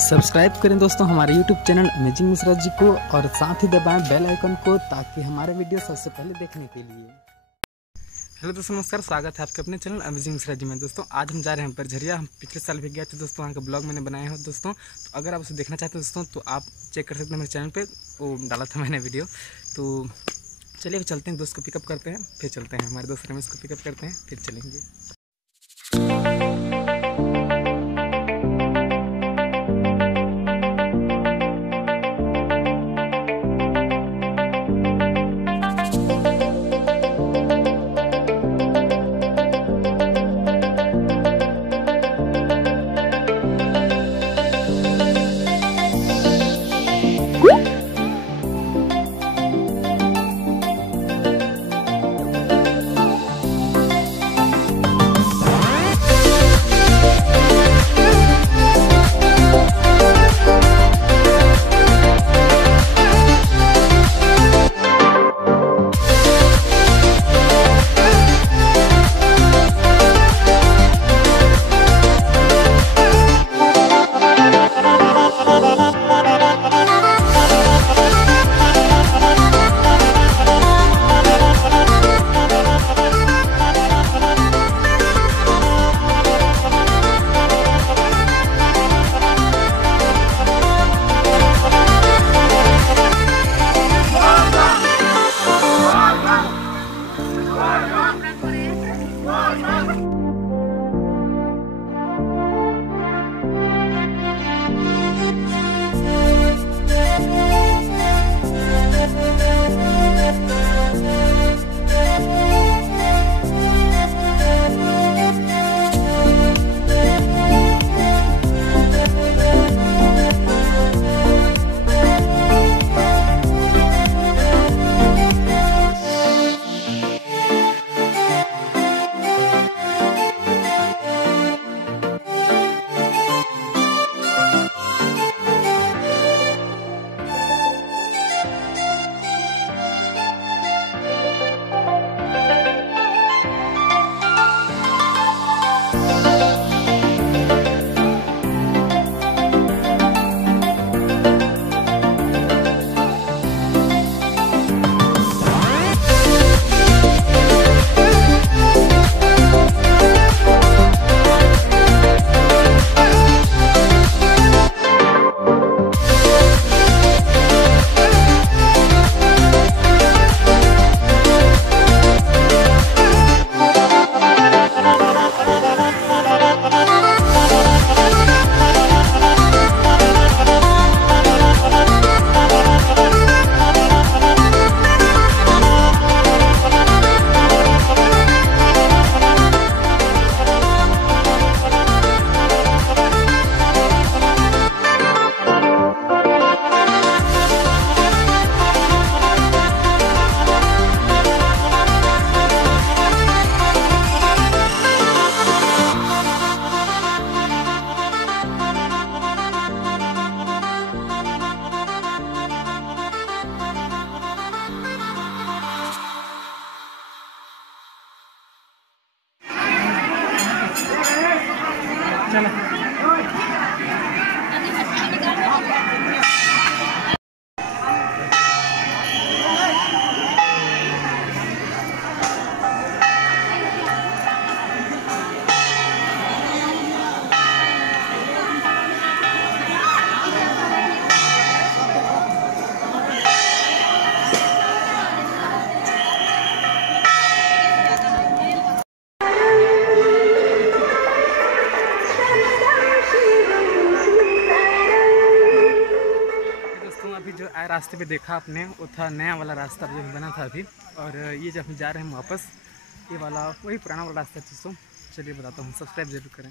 Subscribe करें दोस्तों हमारे YouTube channel amazing Mishra ji को और साथ ही दबाएं बेल आइकन को ताकि हमारे वीडियो सबसे पहले देखने के लिए। हेलो दोस्तों, नमस्कार, स्वागत है आपके अपने चैनल अमेजिंग मिश्रा जी में। दोस्तों आज हम जा रहे हैं बरझरिया। हम पिछले साल भी गए थे दोस्तों, वहाँ का ब्लॉग मैंने बनाया है दोस्तों। तो अगर आप उसे देखना चाहते हैं दोस्तों तो आप चेक कर सकते हैं मेरे चैनल पर, वो डाला था मैंने वीडियो। तो चलिए चलते हैं, दोस्त को पिकअप करते हैं फिर चलते हैं। हमारे दोस्त रमेश को पिकअप करते हैं फिर चलेंगे। जो आए रास्ते पे देखा आपने, वो था नया वाला रास्ता जो बना था अभी, और ये जब हम जा रहे हैं वापस, ये वाला वही पुराना वाला रास्ता। चलिए बताता हूँ, सब्सक्राइब जरूर करें।